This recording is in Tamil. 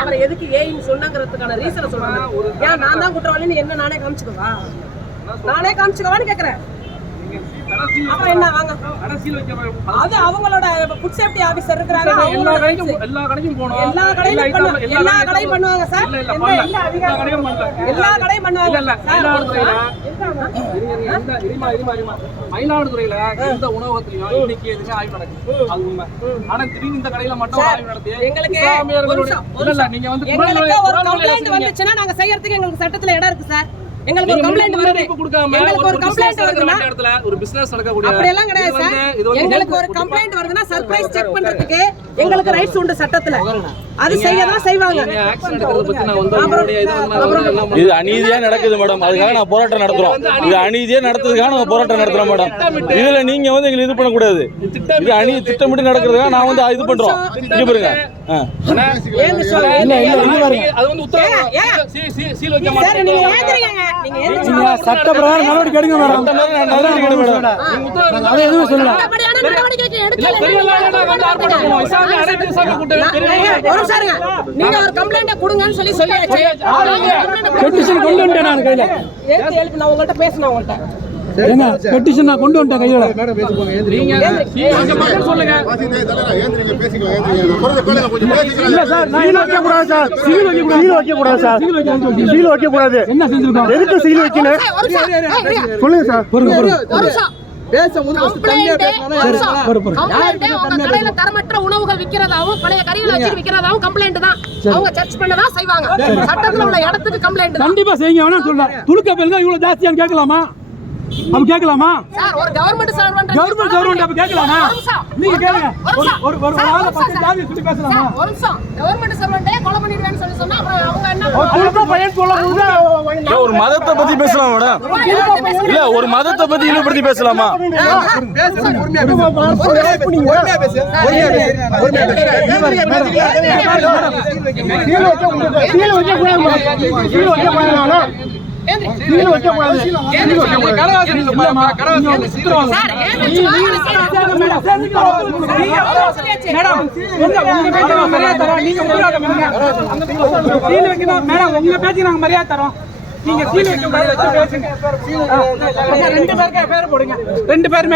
அவரை எதுக்கு ஏன்னு சொன்னங்கிறதுக்கான ரீசனை சொல்றாங்க. ஏன் நான் தான் குற்றவாளின்னு என்ன நானே காமிச்சுக்கவா? நானே காமிச்சுக்கவான்னு கேக்குறேன். அப்புறம் என்ன வாங்க, அது அவங்களோட ஃபுட் சேஃப்டி ஆபீசர் இருக்காங்க. எல்லா கடையும் போணும், எல்லா கடையும் பண்ணுவாங்க சார். எல்லா கடையும் பண்ணுவாங்க. மயிலாடுதுறையில எந்த உணவகத்திலையும் இன்னைக்கு எதுவுமே ஆய்வு நடக்குது, அது உண்மை. ஆனா திடீர்னு இந்த கடையில மட்டும் ஆய்வு நடத்தி எங்களுக்கு ஒரு கம்ப்ளைண்ட் வந்துச்சுன்னா நாங்க செய்யறதுக்கு எங்களுக்கு சட்டத்துல இடம் இருக்கு சார். எங்களுக்கு ஒரு கம்ப்ளைண்ட் வருது, எங்களுக்கு ஒரு கம்ப்ளைண்ட் வருதுன்னா ஒரு பிசினஸ் நடக்கக்கூடிய அப்படி எல்லாம் கிடையாது சார். எங்களுக்கு ஒரு கம்ப்ளைண்ட் வருதுன்னா சர்ப்ரைஸ் செக் பண்றதுக்கு எங்களுக்கு ரைட்ஸ் உண்டு சட்டத்துல. அது செய்யதான் செய்வாங்க. இது அநீதியா நடக்குது மேடம், அதுக்காக நான் போராட்டம் நடத்துறோம். இது அநீதியா நடத்துறதுக்காக நான் போராட்டம் நடத்துறோம் மேடம். இதுல நீங்க வந்து எங்களுக்கு இது பண்ணக்கூடாது. இது அநீதி திட்டமிட்டு நடக்கிறதுக்காக நான் வந்து இது பண்றோம். இங்க பாருங்க, சட்டப்பிரகாரம் நடவடிக்கை எடுங்க மேடம். அதை எதுவும் சொல்லல. நீங்க ஒரு கம்ப்ளைண்ட் கொடுங்கன்னு சொல்லி சொல்லியாச்சு. பெட்டிஷன் கொண்டு வந்துட்டேன் நான் கையில. நான் உங்கள்ட்ட பேசினேன். உங்கள்ட்ட ஏங்க பெட்டிஷன் நான் கொண்டு வந்துட்டேன் கையோட. இல்ல சார், சீல் வைக்க கூடாது சார். சீல் வைக்க கூடாது சார். சீல் வைக்க கூடாது. என்ன செஞ்சிருக்கோம்? எதுக்கு சீல் வைக்கணும் சொல்லுங்க சார். தரமற்ற உணவுகள் விக்கிறதாவும் பழைய கறிகளை வச்சு விக்கிறதாவும் கம்ப்ளைண்ட் தான். அவங்க சர்ச் பண்ணதா செய்வாங்க. சட்டத்துல உள்ள இடத்துக்கு கம்ப்ளைண்ட் கண்டிப்பா செய்யுங்க. வேணா சொல்றேன். துளுக்க பெருங்க இவ்வளவு ஜாஸ்தியான்னு கேட்கலாமா? அப்ப கேட்கலாமா சார்? ஒரு கவர்மெண்ட் சர்வன்ட் அப்ப கேட்கலாமா? நீங்க கேளுங்க. ஒரு ஆளை பத்தி ஜாதி சொல்லி பேசலாமா? ஒரு நிமிஷம். கவர்மெண்ட் சர்வன்ட்டே கொலை பண்ணிடுவேன்னு சொல்லி சொன்னா அவங்க என்ன குடும்ப பையன் சொல்லும்போது ஒரு மதத்தை பத்தி பேசலாம் மேடம். இல்ல ஒரு மதத்தை பத்தி இழிவுபடுத்தி பேசலாமா? உங்க பேச்சு நாங்க மரியாதை தரோம். நீங்க சீல் வைக்க ரெண்டு பேருக்கு பேர் போடுங்க. ரெண்டு பேருமே